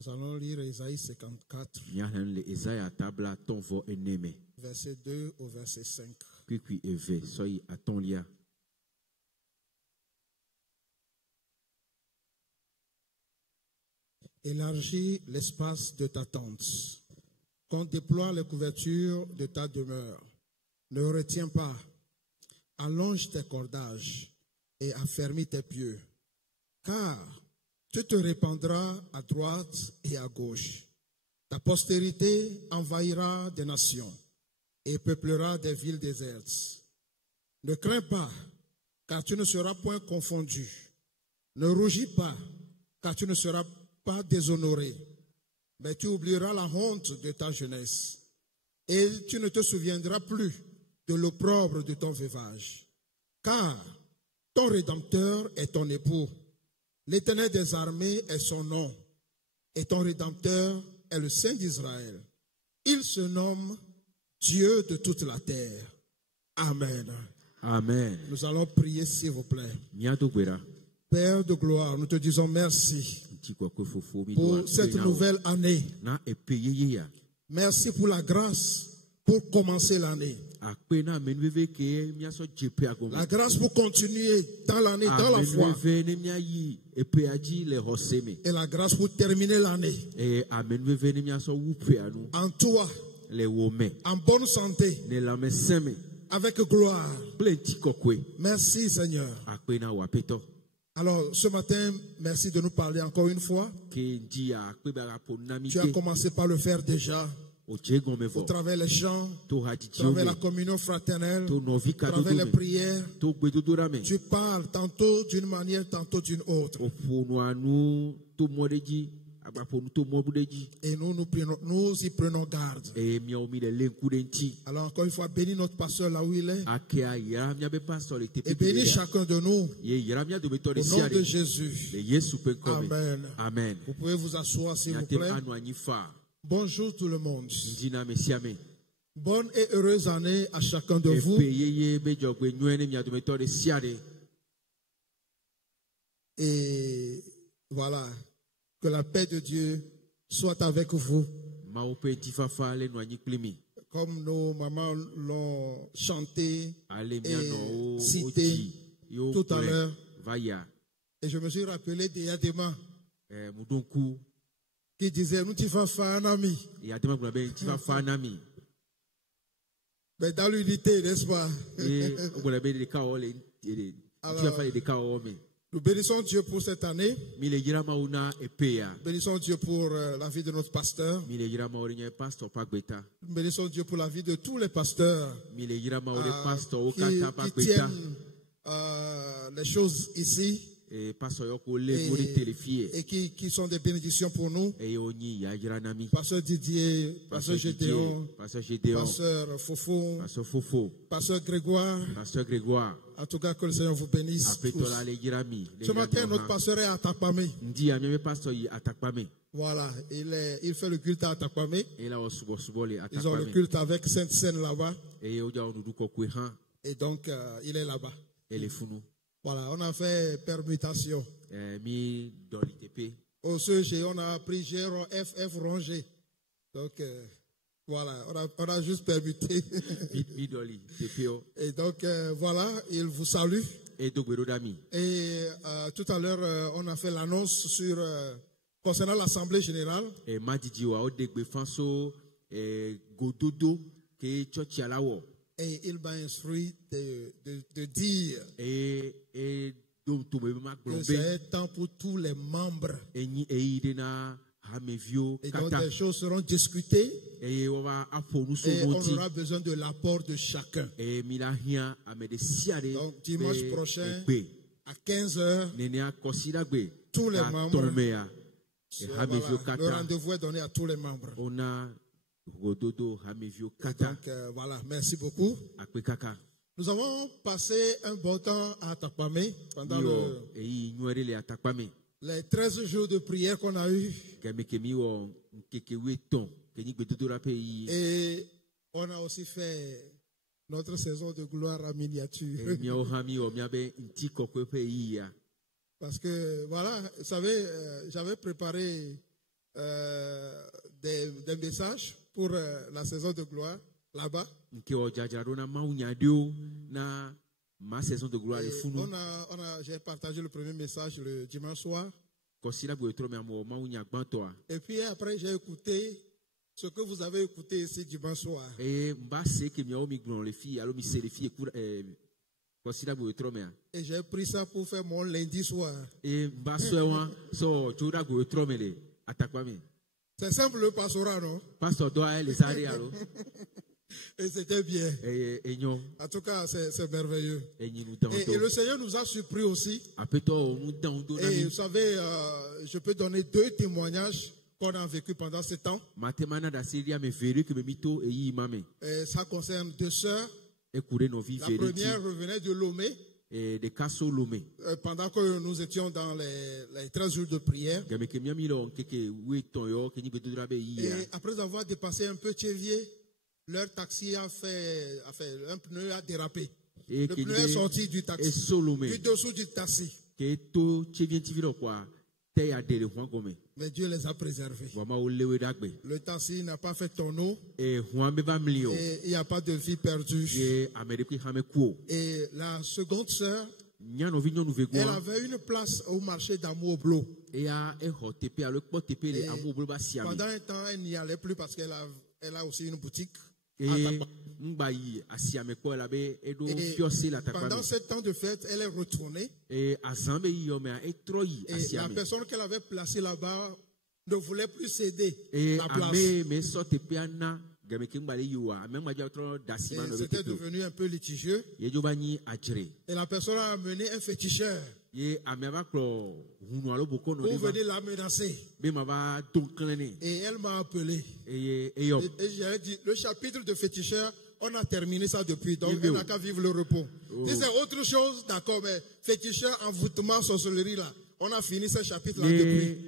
Nous allons lire Ésaïe 54, verset 2 au verset 5. Élargis l'espace de ta tente, qu'on déploie les couvertures de ta demeure. Ne retiens pas, allonge tes cordages et affermis tes pieux, car tu te répandras à droite et à gauche. Ta postérité envahira des nations et peuplera des villes désertes. Ne crains pas, car tu ne seras point confondu. Ne rougis pas, car tu ne seras pas déshonoré. Mais tu oublieras la honte de ta jeunesse et tu ne te souviendras plus de l'opprobre de ton veuvage. Car ton Rédempteur est ton époux. L'Éternel des armées est son nom, et ton Rédempteur est le Saint d'Israël. Il se nomme Dieu de toute la terre. Amen. Amen. Nous allons prier, s'il vous plaît. Père de gloire, nous te disons merci pour cette nouvelle année. Merci pour la grâce pour commencer l'année. La grâce pour continuer dans l'année, dans la foi. Et la grâce pour terminer l'année. En toi. En bonne santé. Avec gloire. Merci Seigneur. Alors ce matin, merci de nous parler encore une fois. Tu as commencé par le faire déjà. Au travers les chants, au travers la communion fraternelle, au travers les prières, tu parles tantôt d'une manière, tantôt d'une autre. Et nous y prenons garde. Alors encore une fois, bénis notre pasteur là où il est. Et bénis chacun de nous. Au nom de Jésus. Amen. Amen. Vous pouvez vous asseoir s'il vous plaît. Bonjour tout le monde. Bonne et heureuse année à chacun de vous. Et voilà, que la paix de Dieu soit avec vous. Comme nos mamans l'ont chanté et cité tout à l'heure. Et je me suis rappelé d'Eyadema qui disait, nous tu vas faire un ami. Mais dans l'unité, n'est-ce pas? Alors, nous bénissons Dieu pour cette année. Bénissons Dieu pour la vie de notre pasteur. Bénissons Dieu pour la vie de tous les pasteurs qui tiennent les choses ici. Et qui sont des bénédictions pour nous. Pasteur Didier, Pasteur Gédéon, Pasteur Fofo, Pasteur Grégoire. En tout cas, que le Seigneur vous bénisse. Ce matin, notre pasteur est à Atapamé. Voilà, il fait le culte à Atapamé. Ils ont le culte avec Sainte-Seine là-bas. Et donc, il est là-bas. Voilà, on a fait permutation. Au CG, on a pris Géron FF rangé. Donc, voilà, on a juste permuté. Et donc, voilà, il vous salue. Et tout à l'heure, on a fait l'annonce concernant l'Assemblée générale. Et il m'a instruit de dire que c'est temps pour tous les membres. Et donc les choses seront discutées et on aura besoin de l'apport de chacun. Donc dimanche prochain à 15h, tous les membres, le rendez-vous est donné à tous les membres. Donc voilà, merci beaucoup. Nous avons passé un bon temps à Atapamé pendant les 13 jours de prière qu'on a eu. Et on a aussi fait notre saison de gloire à miniature. Parce que, voilà, vous savez, j'avais préparé des messages pour la saison de gloire, là-bas. J'ai partagé le premier message le dimanche soir. Et puis après, j'ai écouté ce que vous avez écouté ici dimanche soir. Et j'ai pris ça pour faire mon lundi soir. C'est simple le pastorat, non? Et c'était bien. En tout cas, c'est merveilleux. Et le Seigneur nous a surpris aussi. Et vous savez, je peux donner 2 témoignages qu'on a vécu pendant ce temps. Et ça concerne 2 sœurs. La première revenait de Lomé. Pendant que nous étions dans les 13 jours de prière. Et après avoir dépassé un peu Tchévier, leur taxi a fait un pneu a dérapé. Le pneu est sorti du taxi, du dessous du taxi. Mais Dieu les a préservés. Le taxi n'a pas fait tonneau. Et il n'y a pas de vie perdue. Et la seconde sœur, elle avait une place au marché d'Amour-Blo. Pendant un temps, elle n'y allait plus parce qu'elle a aussi une boutique. Et pendant ce temps de fête, elle est retournée. Et la personne qu'elle avait placée là-bas ne voulait plus céder la place. C'était devenu un peu litigieux. Et la personne a amené un féticheur. Pour venir la menacer. Et elle m'a appelé. Et j'ai dit, le chapitre de féticheur, on a terminé ça depuis. Donc, elle n'a qu'à vivre le repos. Si c'est autre chose, d'accord, mais féticheur, envoûtement, sorcellerie, là. On a fini ce chapitre-là depuis.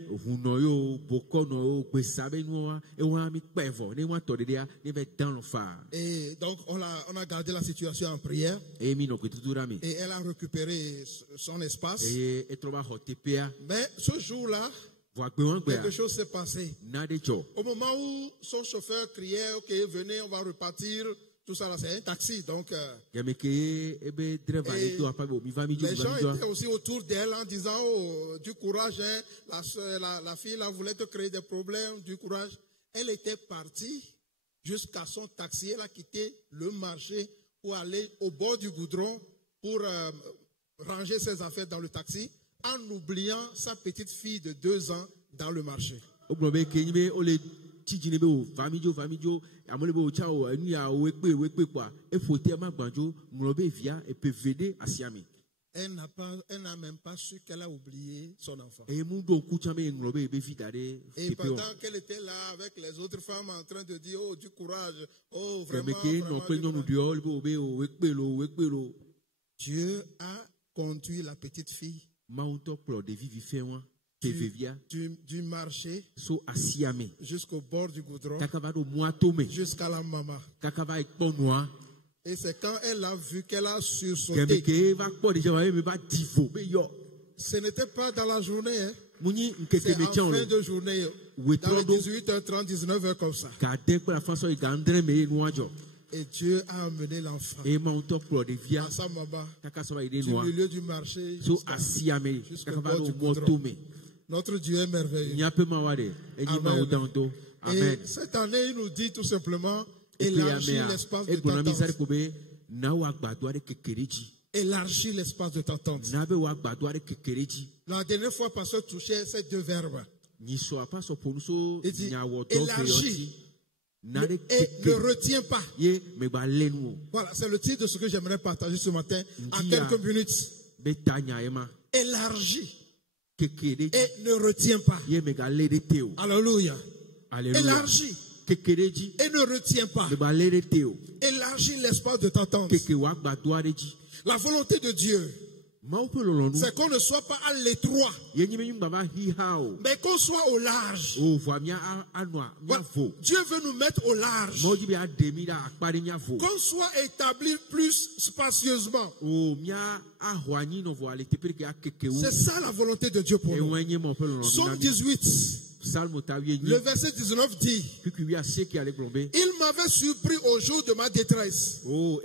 Et donc, on a gardé la situation en prière. Et elle a récupéré son espace. Mais ce jour-là, quelque chose s'est passé. Au moment où son chauffeur criait, ok, venez, on va repartir. Tout ça là, c'est un taxi, donc les gens étaient aussi autour d'elle en disant, oh, du courage, hein, la fille là voulait te créer des problèmes, du courage. Elle était partie jusqu'à son taxi, elle a quitté le marché pour aller au bord du goudron pour ranger ses affaires dans le taxi en oubliant sa petite fille de 2 ans dans le marché. Elle n'a même pas su qu'elle a oublié son enfant. Et pendant qu'elle était là avec les autres femmes en train de dire, oh, du courage, oh, vraiment, Dieu a conduit la petite fille du marché jusqu'au bord du goudron, jusqu'à la maman. Et c'est quand elle a vu qu'elle a sursauté. Ce n'était pas dans la journée, hein. C'est en fin de journée, dans les 18h30, 19h comme ça. Et Dieu a amené l'enfant à sa maman du milieu du marché jusqu'au bord du goudron. Notre Dieu est merveilleux. Amen. Et cette année, il nous dit tout simplement, élargir l'espace de ta tente. Élargir l'espace de ta tente. La dernière fois, pasteur touchait ces 2 verbes. Il dit, élargis. Et ne retiens pas. Voilà, c'est le titre de ce que j'aimerais partager ce matin en quelques minutes. Élargis. Et ne retiens pas. Alléluia. Élargis. Et ne retiens pas. Élargis l'espace de ta tente. La volonté de Dieu c'est qu'on ne soit pas à l'étroit, mais qu'on soit au large. Dieu veut nous mettre au large, qu'on soit établi plus spacieusement. C'est ça la volonté de Dieu pour nous. Psaume 18. Le verset 19 dit: il m'avait surpris au jour de ma détresse, mais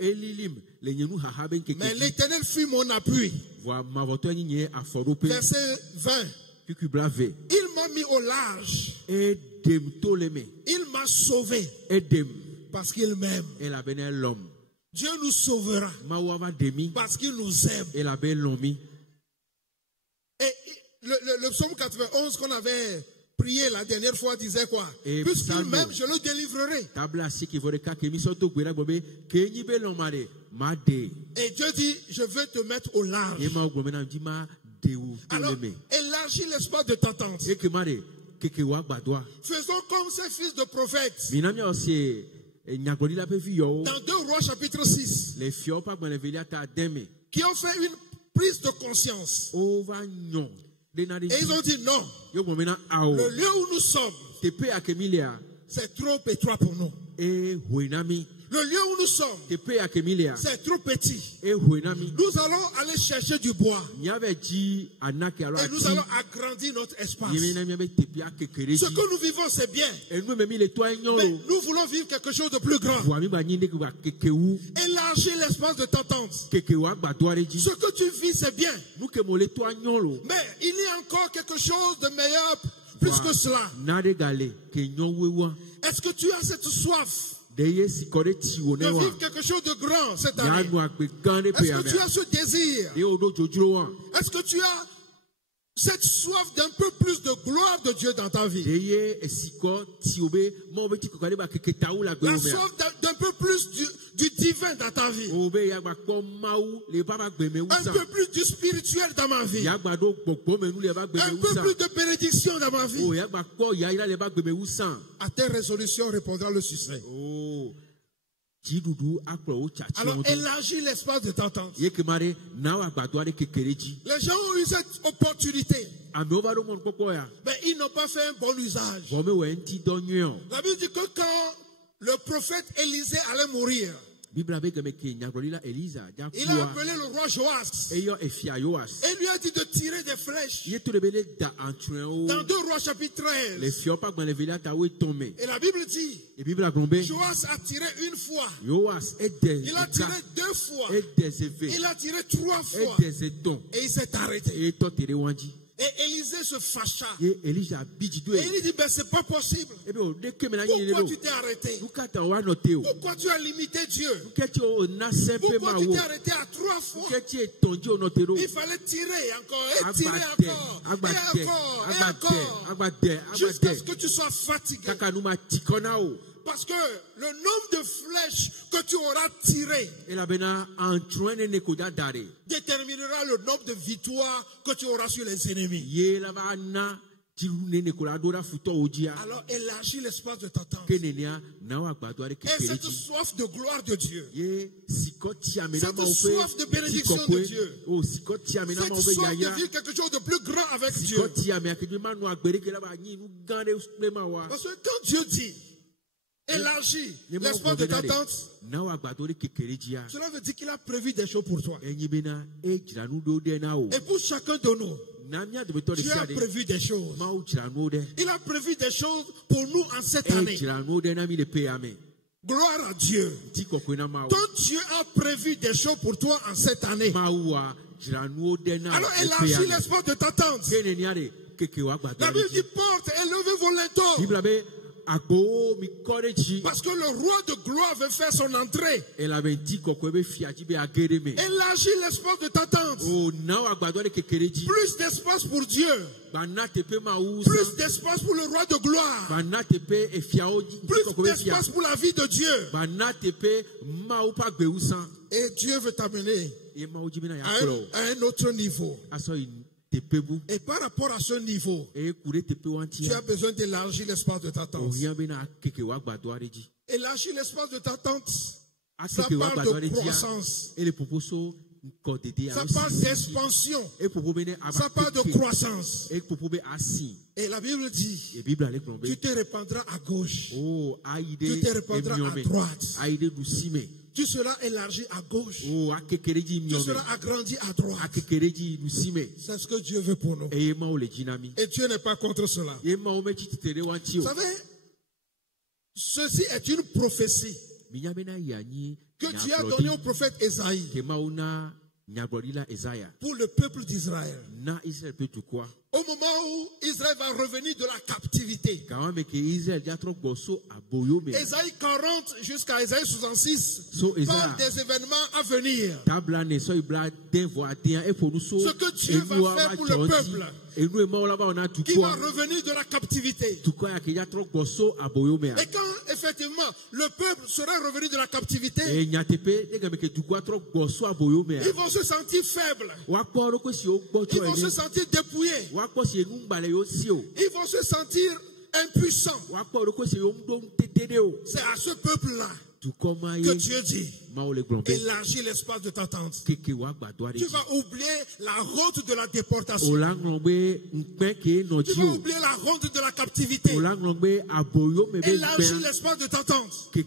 l'Éternel fut mon appui. Verset 20. Il m'a mis au large, il m'a sauvé parce qu'il m'aime. Dieu nous sauvera parce qu'il nous aime. Et le psaume 91 qu'on avait prié la dernière fois disait quoi? Puisqu'il m'aime, je le délivrerai. Et Dieu dit: je veux te mettre au large. Alors, élargis l'espace de t'attente. Faisons comme ces fils de prophètes. Dans 2 Rois chapitre 6, qui ont fait une prise de conscience. Et ils ont dit: non, le lieu où nous sommes, c'est trop étroit pour nous. Le lieu où nous sommes, c'est trop petit. Nous allons aller chercher du bois. Et nous allons agrandir notre espace. Ce que nous vivons, c'est bien. Mais nous voulons vivre quelque chose de plus grand. Élargir l'espace de t'attente. Ce que tu vis, c'est bien. Mais il y a encore quelque chose de meilleur plus que cela. Est-ce que tu as cette soif de vivre quelque chose de grand cette année? Est-ce que tu as ce désir? Est-ce que tu as cette soif d'un peu plus de gloire de Dieu dans ta vie? La soif d'un peu plus du divin dans ta vie. Un peu plus du spirituel dans ma vie. Un peu plus de bénédiction dans ma vie. À tes résolutions répondra le succès. Alors élargis l'espace de t'attente. Les gens ont eu cette opportunité, mais ils n'ont pas fait un bon usage. La Bible dit que quand le prophète Élisée allait mourir, il a appelé le roi Joas et lui a dit de tirer des flèches. Dans 2 Rois chapitre 13, et la Bible dit: Joas a tiré une fois, il a tiré 2 fois, il a tiré 3 fois, et il s'est arrêté. Et Élisée se fâcha. Et il dit: mais c'est pas possible. Pourquoi tu t'es arrêté? Pourquoi tu as limité Dieu? Pourquoi tu t'es arrêté à 3 fois? Il fallait tirer encore, et tirer encore, et encore, jusqu'à ce que tu sois fatigué. Parce que le nombre de flèches que tu auras tirées déterminera le nombre de victoires que tu auras sur les ennemis. Alors élargis l'espace de ta tente. Et cette soif de gloire de Dieu, cette soif de bénédiction de Dieu, cette soif de vivre quelque chose de plus grand avec Dieu. Parce que quand Dieu dit élargis l'espace de ta tente, cela veut dire qu'il a prévu des choses pour toi. Et pour chacun de nous, Dieu a prévu des choses. Il a prévu des choses pour nous en cette année. Gloire à Dieu. Quand Dieu a prévu des choses pour toi en cette année, alors élargis l'espace de ta tente. La Bible dit: porte et levez vos linteaux. Parce que le roi de gloire veut faire son entrée. Élargis l'espace de ta tente. Plus d'espace pour Dieu. Plus d'espace pour le roi de gloire. Plus d'espace pour la vie de Dieu. Et Dieu veut t'amener à un autre niveau. Et par rapport à ce niveau, tu as besoin d'élargir l'espace de ta tente. Élargir l'espace de ta tente, ça parle de croissance. Ça parle d'expansion. Ça parle de croissance. Et la Bible dit, tu te répandras à gauche. Tu te répandras à droite. Tu seras élargi à gauche. Tu seras agrandi à droite. C'est ce que Dieu veut pour nous. Et Dieu n'est pas contre cela. Vous savez, ceci est une prophétie que Dieu a donnée au prophète Ésaïe pour le peuple d'Israël. Au moment où Israël va revenir de la captivité. Ésaïe 40 jusqu'à Ésaïe 66 parle des événements à venir. Ce que Dieu va faire pour le peuple qui va revenir de la captivité. Et quand effectivement le peuple sera revenu de la captivité, ils vont se sentir faibles. Ils vont se sentir dépouillés. Ils vont se sentir impuissants. C'est à ce peuple-là que Dieu dit, élargis l'espace de ta tente. Tu vas oublier la honte de la déportation. Tu vas oublier la honte de la captivité. Élargis l'espace de ta tente. Je vais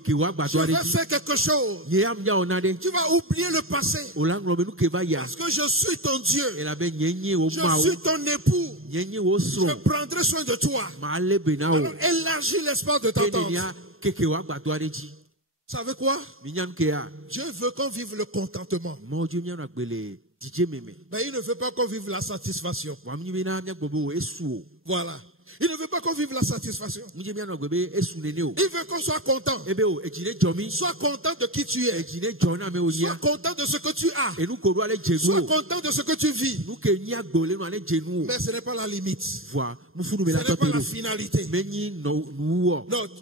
faire quelque chose. Tu vas oublier le passé. Parce que je suis ton Dieu. Je suis ton époux. Je prendrai soin de toi. Alors élargis l'espace de ta tente. Vous savez quoi? Dieu veut qu'on vive le contentement. Mais il ne veut pas qu'on vive la satisfaction. Voilà. Il ne veut pas qu'on vive la satisfaction. Il veut qu'on soit content. Sois content de qui tu es. Sois content de ce que tu as. Sois content de ce que tu vis. Mais ce n'est pas la limite. Ce n'est pas la finalité. Non,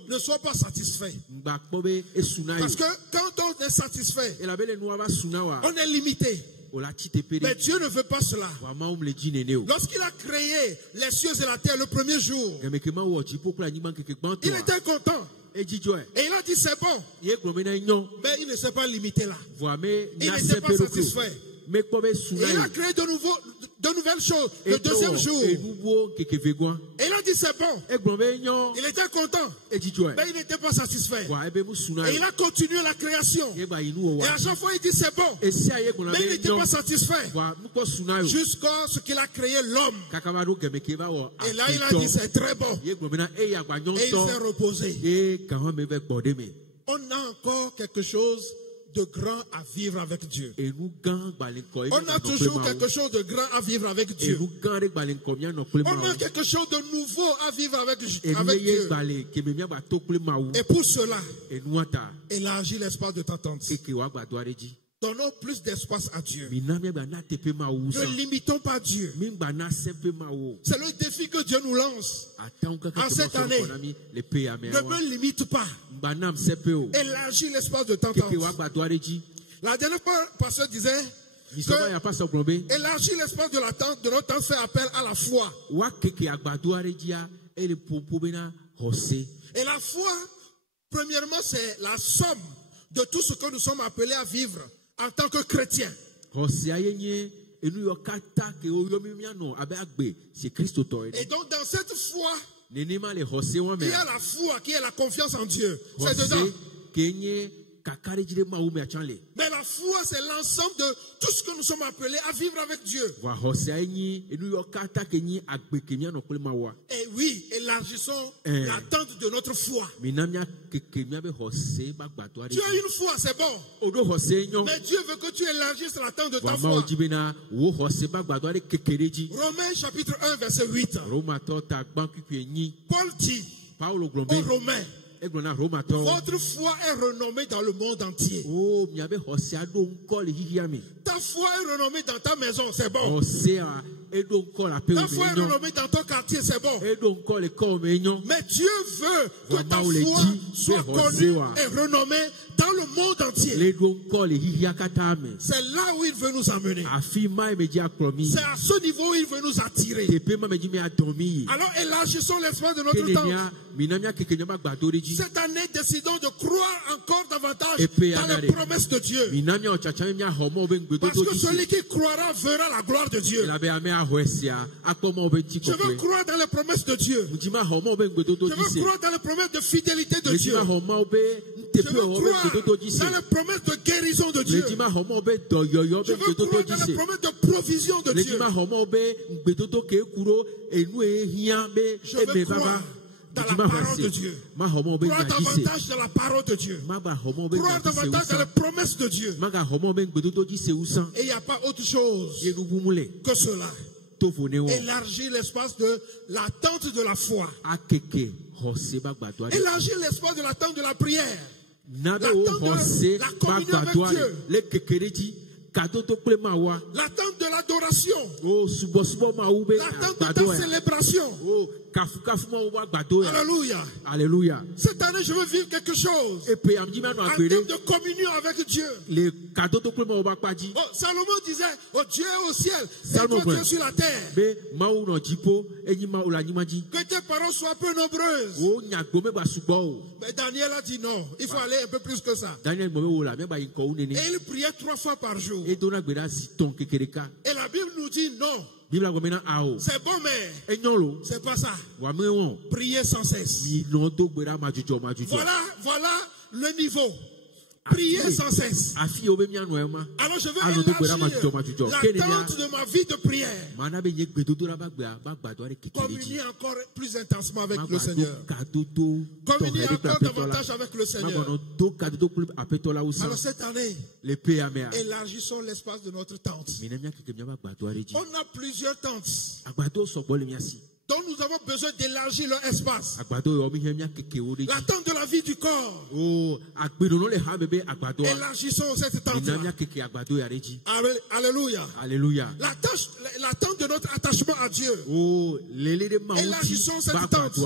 ne sois pas satisfait. Parce que quand on est satisfait, on est limité. Mais Dieu ne veut pas cela. Lorsqu'il a créé les cieux et la terre le premier jour, il était content. Et il a dit c'est bon. Mais il ne s'est pas limité là. Il n'était pas satisfait. Et il a créé de nouvelles choses le deuxième jour. Et il a dit c'est bon. Il était content. Mais il n'était pas satisfait. Et il a continué la création. Et à chaque fois il dit c'est bon. Mais il n'était pas satisfait. Jusqu'à ce qu'il a créé l'homme. Et là il a dit c'est très bon. Et il s'est reposé. On a encore quelque chose de grand à vivre avec Dieu. On a toujours quelque chose de grand à vivre avec Dieu. On a quelque chose de nouveau à vivre avec Dieu. Et pour cela, élargis l'espace de ta tente. Donnons plus d'espace à Dieu. Ne limitons pas Dieu. C'est le défi que Dieu nous lance en cette année. Ne me limite pas. Élargis l'espace de ta tente. La dernière fois, le pasteur disait élargir l'espace de la tente de notre tente fait appel à la foi. Et la foi, premièrement, c'est la somme de tout ce que nous sommes appelés à vivre en tant que chrétiens. Et donc dans cette foi, il y a la foi qui est la confiance en Dieu. C'est dedans. Mais la foi, c'est l'ensemble de tout ce que nous sommes appelés à vivre avec Dieu. Et oui, élargissons l'attente de notre foi. Tu as une foi, c'est bon. Mais Dieu veut que tu élargisses l'attente de ta foi. Romains chapitre 1, verset 8. Paul dit aux Romains, votre foi est renommée dans le monde entier. Ta foi est renommée dans ta maison, c'est bon. Ta foi est renommée dans ton quartier, c'est bon. Mais Dieu veut que ta foi soit connue et renommée dans le monde entier. C'est là où il veut nous amener. C'est à ce niveau où il veut nous attirer. Alors élargissons l'espace de notre temps. Cette année, décidons de croire encore davantage dans les promesses de Dieu. Parce que celui qui croira verra la gloire de Dieu. Je veux croire dans les promesses de Dieu. Je veux croire dans les promesses de fidélité de Dieu. Je veux croire dans les promesses de guérison de Dieu. Je veux croire dans les promesses de provision de Dieu. Je veux croire dans la parole de Dieu. Croire davantage dans la parole de Dieu. Croire davantage dans les promesses de Dieu. Et il n'y a pas autre chose que cela. Élargir l'espace de l'attente de la foi. Élargir l'espace de l'attente de la prière. L'attente de la communion avec Dieu. L'attente de l'adoration. L'attente de ta célébration. Alléluia. Alléluia. Cette année, je veux vivre quelque chose. En termes de communion avec Dieu. Oh, Salomon disait, oh Dieu est au ciel, et toi tu es sur la terre. Que tes paroles soient peu nombreuses. Mais Daniel a dit non, il faut aller un peu plus que ça. Et il priait 3 fois par jour. Et la Bible nous dit non. C'est bon, mais c'est pas ça. Priez sans cesse. Voilà le niveau. Priez sans cesse. Alors je veux élargir l'attente de ma vie de prière. Communier encore plus intensement avec le Seigneur. Communier encore davantage avec le Seigneur. Alors cette année, élargissons l'espace de notre tente. On a plusieurs tentes dont nous avons besoin d'élargir leur espace. L'attente de la vie du corps. Élargissons cette tente. Alléluia. Alléluia. L'attente de notre attachement à Dieu. Élargissons cette tente.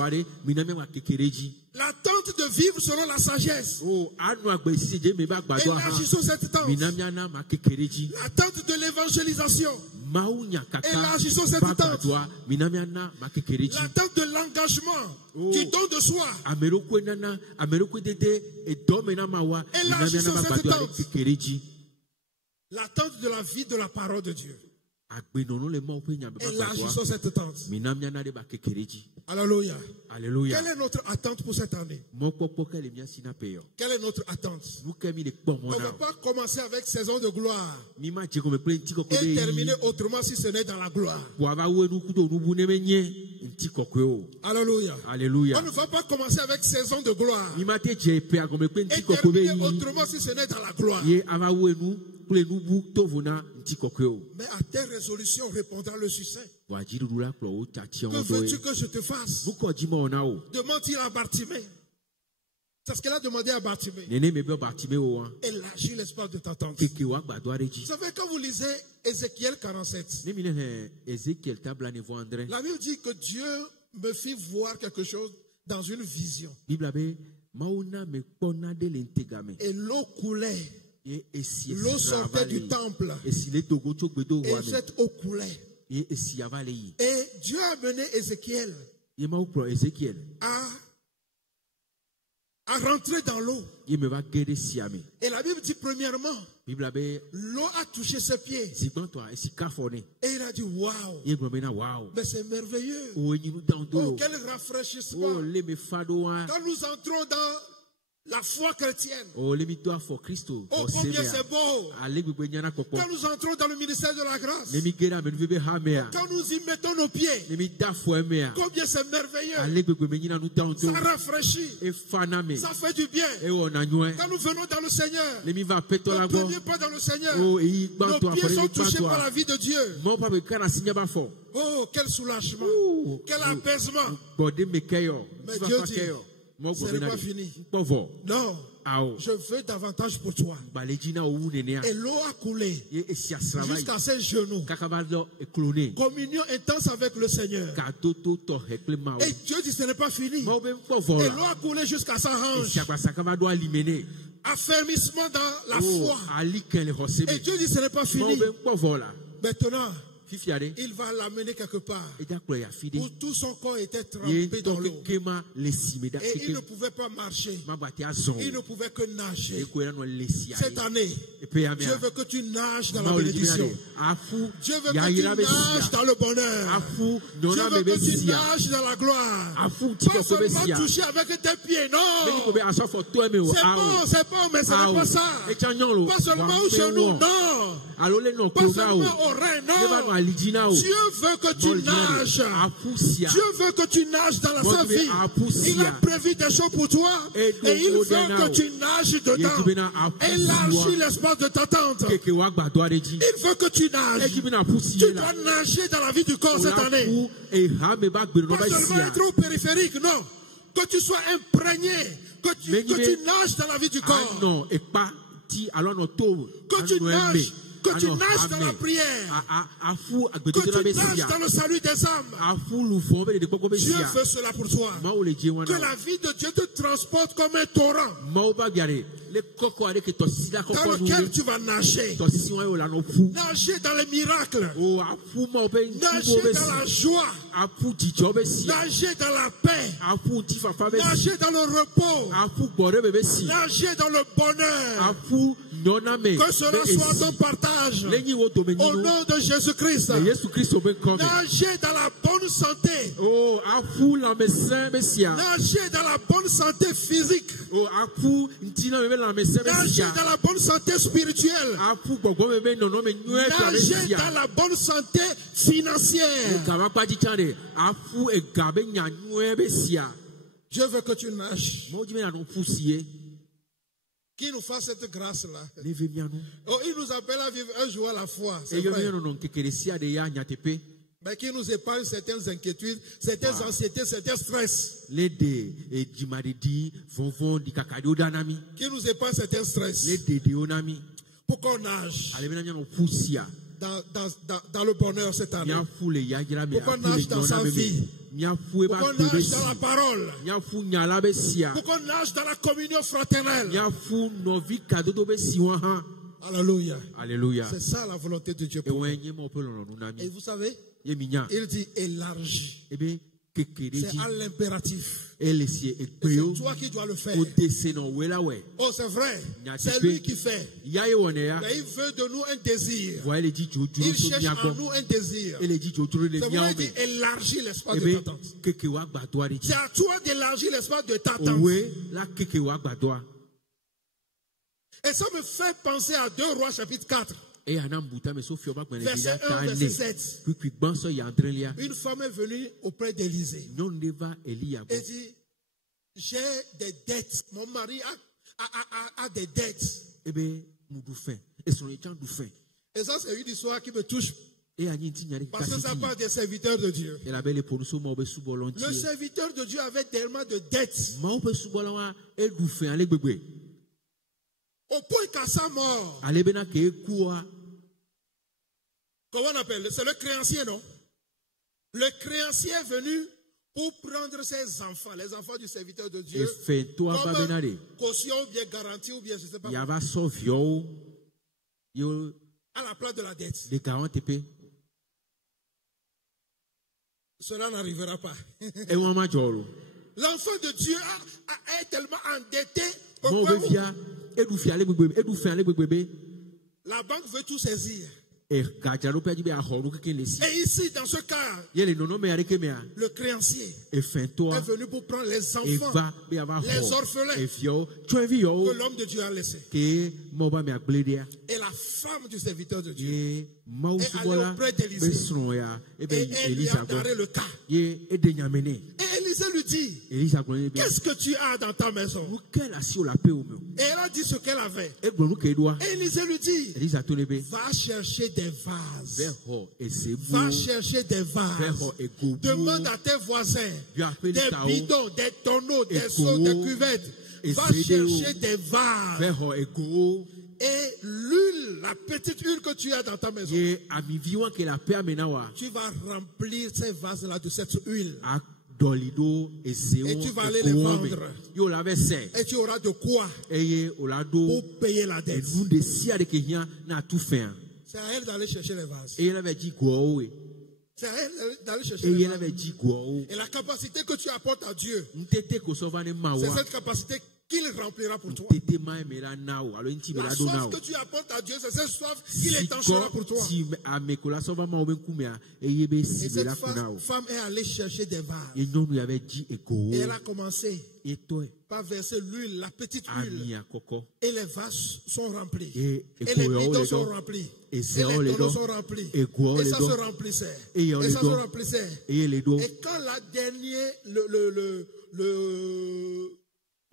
L'attente de vivre selon la sagesse. Élargissons cette tente. L'attente de l'évangélisation. Élargissons cette tente. L'attente de l'engagement, du don de soi. Élargissons cette tente. L'attente de la vie de la parole de Dieu. Élargissons cette tente. Alléluia. Alléluia. Quelle est notre attente pour cette année? Quelle est notre attente? On ne va pas commencer avec saison de gloire et terminer autrement si ce n'est dans la gloire. Alléluia. Alléluia. On ne va pas commencer avec saison de gloire et terminer autrement si ce n'est dans la gloire. Mais à tes résolutions répondra le succès. Que veux-tu que je te fasse? Demande-t-il à Bartimée. C'est ce qu'elle a demandé à Bartimée. Élargis l'espace de ta tente. Vous savez, quand vous lisez Ézéchiel 47, la Bible dit que Dieu me fit voir quelque chose dans une vision. Et l'eau coulait. L'eau sortait du temple. Et cette eau coulait. Et Dieu a mené Ézéchiel à rentrer dans l'eau. Et la Bible dit premièrement, l'eau a touché ses pieds. Et il a dit waouh, mais c'est merveilleux. Oh, quel rafraîchissement. Quand nous entrons dans la foi chrétienne. Oh, combien c'est beau. Quand nous entrons dans le ministère de la grâce. Quand nous y mettons nos pieds. Combien c'est merveilleux. Ça rafraîchit. Ça fait du bien. Quand nous venons dans le Seigneur. Le premier pas dans le Seigneur. Nos pieds sont touchés par la vie de Dieu. Oh, quel soulagement. Quel apaisement. Mais Dieu dit, ce n'est pas fini. Non. je veux davantage pour toi. Et l'eau a coulé jusqu'à ses genoux. Communion intense avec le Seigneur. Et Dieu dit ce n'est pas fini. Et l'eau a coulé jusqu'à sa hanche. Affermissement dans la foi. Et Dieu dit ce n'est pas fini. Maintenant, il va l'amener quelque part où tout son corps était trempé dans l'eau. Et il ne pouvait pas marcher. Il ne pouvait que nager. Cette année, Dieu veut que tu nages dans la bénédiction. Dieu veut que tu nages dans le bonheur. Dieu veut que tu nages dans la gloire. Pas seulement toucher avec tes pieds, non. C'est bon, mais ce n'est pas ça. Pas seulement aux genoux, non. Pas seulement aux reins, non. Dieu veut que tu nages. Dieu veut que tu nages dans sa vie. Il a prévu des choses pour toi. Et il veut que tu nages dedans. Élargis l'espace de ta tente. Il veut que tu nages. Tu dois nager dans la vie du corps cette année. Pas seulement être au périphérique, non. Que tu sois imprégné. Que tu nages dans la vie du corps. Que tu nages. Que tu nages dans la prière. Que tu nages dans le salut des âmes. Dieu veut cela pour toi. Que la vie de Dieu te transporte comme un torrent. Dans lequel tu vas nager. Nager dans les miracles. Nager dans la joie. Nager dans la paix. Nager dans le repos. Nager dans le bonheur. Que cela soit ton partage. Au nom de Jésus-Christ. Nager dans la bonne santé. Nager dans la bonne santé physique. Nager dans la bonne santé spirituelle. Nager dans la bonne santé financière. Dieu veut que tu nages. Qui nous fasse cette grâce-là. Oh, il nous appelle à vivre un jour à la fois. C'est vrai. Mais qui nous épargne certaines inquiétudes, certaines anxiétés, certains stress. Qui nous épargne certains stress. Pour qu'on nage dans le bonheur cette année. Pour qu'on nage dans sa vie. Pour qu'on nage dans la parole. Pour qu'on nage dans la communion fraternelle. Alléluia. Alléluia. C'est ça la volonté de Dieu pour nous. Et vous savez, il dit élargi. C'est à l'impératif. C'est toi qui dois le faire. Oh, c'est vrai. C'est lui qui fait. Mais il veut de nous un désir. Il cherche en nous un désir. C'est pourquoi il dit élargis l'espace de ta tente. C'est à toi d'élargir l'espace de ta tente. Et ça me fait penser à 2 Rois chapitre 4. Verset 1, verset 7. Une femme est venue auprès d'Élisée. Elle dit, j'ai des dettes. Mon mari a des dettes. Et ça, c'est une histoire qui me touche. Parce que ça parle des serviteurs de Dieu. Le serviteur de Dieu avait tellement de dettes. Au point qu'à sa mort, comment on appelle? C'est le créancier, non? Le créancier est venu pour prendre ses enfants, les enfants du serviteur de Dieu, comme caution ou bien garantie ou bien je ne sais pas. À la place de la dette. Cela n'arrivera pas. L'enfant de Dieu est tellement endetté au point où la banque veut tout saisir. Et ici, dans ce cas, le créancier est venu pour prendre les enfants, les orphelins que l'homme de Dieu a laissés. Et la femme du serviteur de Dieu et aller auprès d'Élisée et lui adorer le cas. Et Élisée lui dit, qu'est-ce que tu as dans ta maison? Et elle a dit ce qu'elle avait. Et Élisée lui dit, va chercher des vases. Va chercher des vases. Demande à tes voisins des bidons, des tonneaux, des seaux, des cuvettes. Va chercher des vases. Et l'huile, la petite huile que tu as dans ta maison, tu vas remplir ces vases-là de cette huile. Et tu vas aller les vendre. Et tu auras de quoi pour payer la dette. C'est à elle d'aller chercher les vases. C'est à elle d'aller chercher les vases. Et la capacité que tu apportes à Dieu, c'est cette capacité qu'il remplira pour toi. La soif que tu apportes à Dieu, c'est cette soif qu'il étanchera pour toi. Et cette femme est allée chercher des vases. Et elle a commencé par verser l'huile, la petite huile. Et les vases sont remplis. Et les bidons sont remplis. Et les tonneaux sont remplis. Et ça se remplissait. Et ça se remplissait. Et quand la dernière, le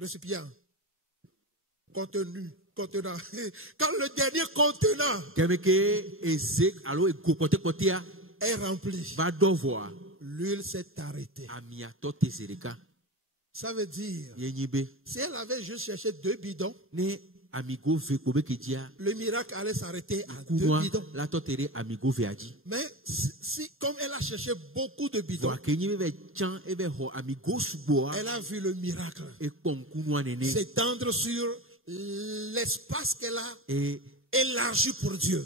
récipient, contenant, quand le dernier contenant est rempli, l'huile s'est arrêtée. Ça veut dire, si elle avait juste cherché 2 bidons, le miracle allait s'arrêter à 2 bidons. Mais si, comme elle a cherché beaucoup de bidons, elle a vu le miracle s'étendre sur l'espace qu'elle a élargi pour Dieu.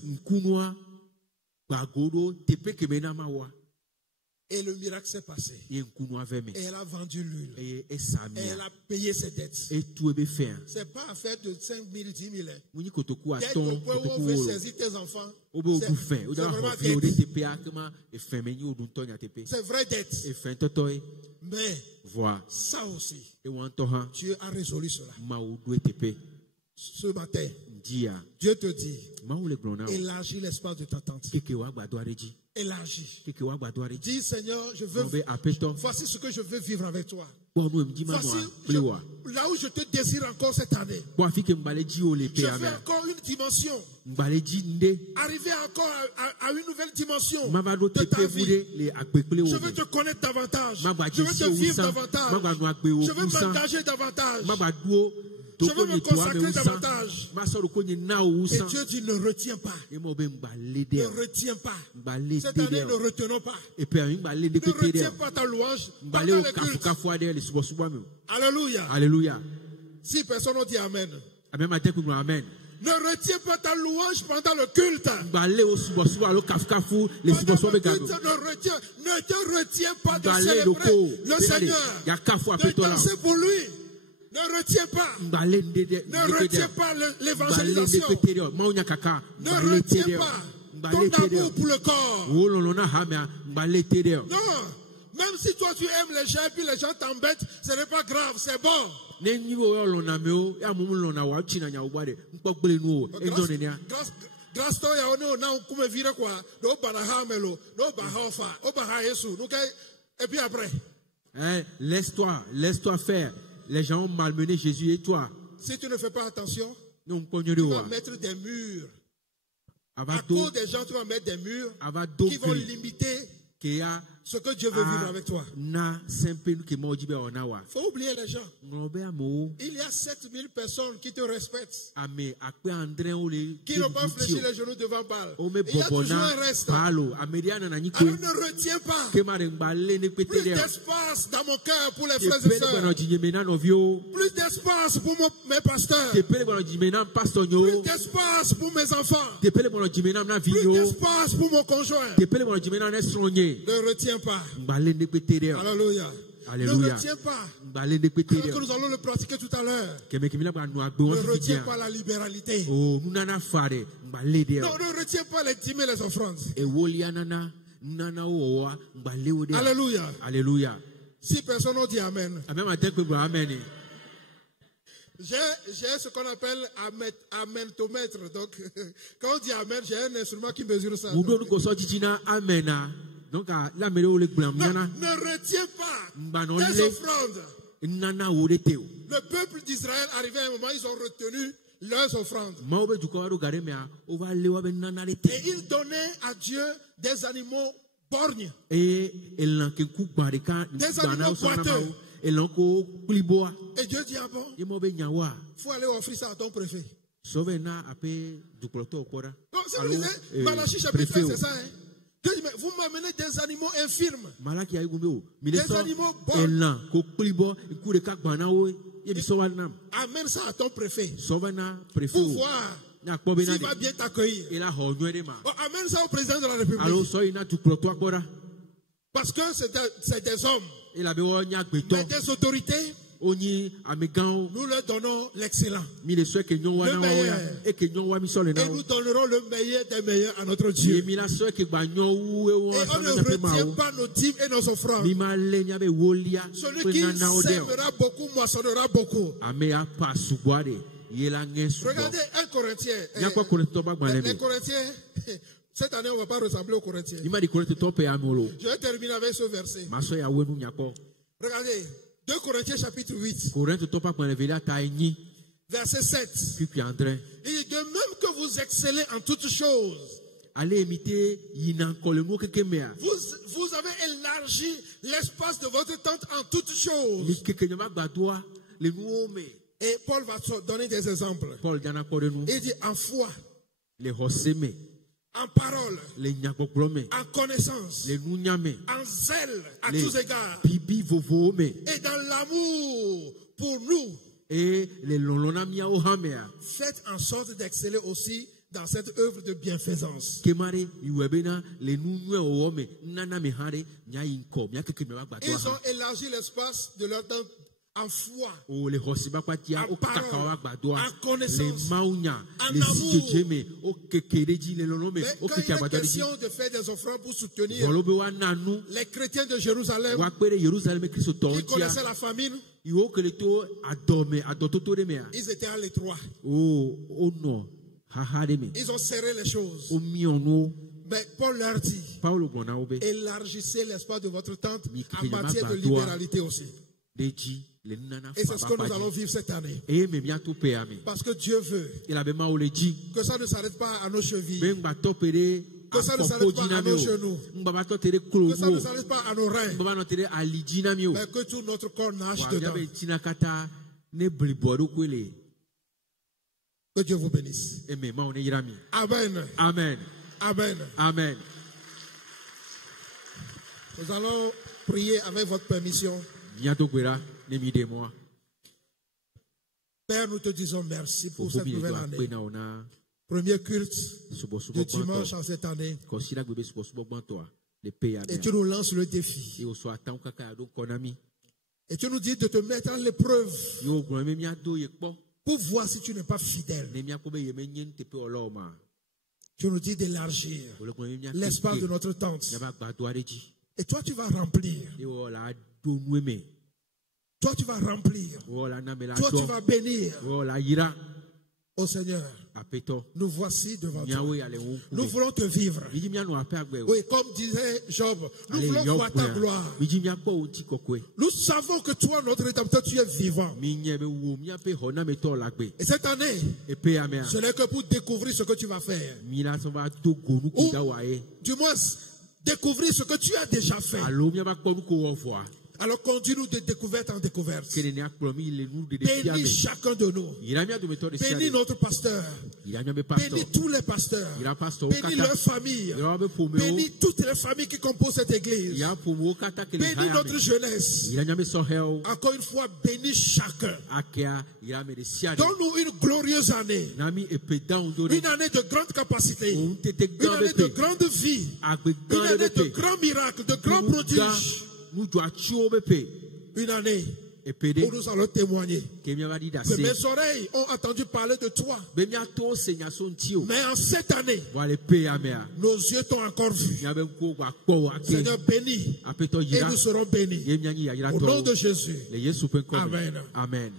Et le miracle s'est passé. Et elle a vendu l'huile. Et elle a payé ses dettes. C'est pas affaire de 5 000, 10 000. Dès qu'au point où on veut saisir tes enfants, c'est vraiment dette. C'est vraie dette. Mais ça aussi, Dieu a résolu cela. Ce matin, Dieu te dit, élargis l'espace de ta tente. Élargis. Dis, Seigneur, voici ce que je veux vivre avec toi. Voici là où je te désire encore cette année. Je veux encore une dimension. Arriver encore à une nouvelle dimension de ta vie. Je veux te connaître davantage. Je veux te vivre davantage. Je veux m'engager davantage. Je veux me consacrer davantage. Et Dieu dit, ne retiens pas. Ne retiens pas. Cette année, ne retenons pas. Ne retiens pas ta louange pendant le culte. Alléluia. Alléluia. Si personne n'a dit Amen. Amen. Ne retiens pas ta louange pendant le culte. Ne te retiens pas de célébrer le Seigneur. De danser pour lui. Ne retiens pas. Ne retiens pas l'évangélisation. Ne retiens pas ton amour pour le corps. Non. Même si toi tu aimes les gens et puis les gens t'embêtent, ce n'est pas grave, c'est bon. Grâce à et puis après. Laisse-toi faire. Les gens ont malmené Jésus et toi. Si tu ne fais pas attention, tu vas mettre des murs. À cause des gens, tu vas mettre des murs qui vont limiter ce que Dieu veut vivre avec toi. Il faut oublier les gens. Il y a 7000 personnes qui te respectent, qui n'ont pas fléchi les genoux devant Baal. Il y a toujours un reste. Alors ne retiens pas. Plus d'espace dans mon cœur pour les frères et sœurs. Plus d'espace pour mes pasteurs. Plus d'espace pour mes enfants. Plus d'espace pour mon conjoint. Ne retiens pas. Alléluia. Ne retiens pas. Que nous allons le pratiquer tout à l'heure. Ne retiens pas la libéralité. Non, ne retiens pas les dîmes et les offrandes. Alléluia. Alléluia. Si personne n'a dit Amen. J'ai ce qu'on appelle amentomètre. Donc, quand on dit amen, j'ai un instrument qui mesure ça. Donc, ne retiens pas tes offrandes. Le peuple d'Israël, arrivé à un moment, ils ont retenu leurs offrandes. Et ils donnaient à Dieu des animaux borgnes. Des animaux boiteux. Et Dieu dit, ah bon, il faut aller offrir ça à ton préfet. Donc, Malachie chapitre 1, c'est ça. Hein? Dieu dit, mais vous m'amenez des animaux infirmes. Des animaux borgnes. Amène ça à ton préfet. Pour voir s'il va bien t'accueillir. Amène ça au président de la République. Parce que c'est des hommes. Mais des autorités, nous leur donnons l'excellent, le meilleur. Et nous donnerons le meilleur des meilleurs à notre Dieu. Et on ne retient pas nos dîmes et nos offrandes. Celui qui sèmera beaucoup, moissonnera beaucoup. Regardez 1 Corinthiens. Les Corinthiens, cette année, on ne va pas ressembler aux Corinthiens. Je vais terminer avec ce verset. Regardez, 2 Corinthiens chapitre 8. Verset 7. Il dit, de même que vous excellez en toutes choses, vous avez élargi l'espace de votre tente en toutes choses. Et Paul va donner des exemples. Il dit en foi, en parole, en connaissance, en zèle à tous égards, et dans l'amour pour nous. Faites en sorte d'exceller aussi dans cette œuvre de bienfaisance. Ils ont élargi l'espace de leur temps en foi, en parole, en connaissance, en amour. Mais quand il est question de faire des offrandes pour soutenir les chrétiens de Jérusalem qui connaissaient la famine, ils étaient à l'étroit. Ils ont serré les choses. Mais Paul leur dit, élargissez l'espace de votre tente en matière de libéralité aussi. Et c'est ce que nous allons vivre cette année. Parce que Dieu veut que ça ne s'arrête pas à nos chevilles, que ça ne s'arrête pas à nos genoux, que ça ne s'arrête pas à nos reins, mais que tout notre corps nage dedans. Que Dieu vous bénisse. Amen. Amen. Amen. Amen. Nous allons prier avec votre permission. Père, nous te disons merci pour cette nouvelle année. Premier culte de dimanche en cette année. Et tu nous lances le défi. Et tu nous dis de te mettre à l'épreuve pour voir si tu n'es pas fidèle. Tu nous dis d'élargir l'espace de notre tente. Et toi, tu vas remplir. Toi, tu vas remplir. Toi, tu vas bénir. Ô Seigneur, nous voici devant toi. Nous voulons te vivre. Oui, comme disait Job, nous voulons voir ta gloire. Nous savons que toi, notre Rédempteur, tu es vivant. Et cette année, ce n'est que pour découvrir ce que tu vas faire. Ou, du moins, découvrir ce que tu as déjà fait. Alors conduis-nous de découverte en découverte. Bénis chacun de nous. Bénis notre pasteur. Bénis tous les pasteurs. Bénis leurs familles. Bénis toutes les familles qui composent cette église. Bénis notre jeunesse. Encore une fois, bénis chacun. Donne-nous une glorieuse année. Une année de grande capacité. Une année de grande vie. Une année de grands miracles, de grands prodiges. Une année où nous allons témoigner que mes oreilles ont entendu parler de toi. Mais en cette année, nos yeux t'ont encore vu. Seigneur, bénis et nous serons bénis. Au nom de Jésus. Amen. Amen.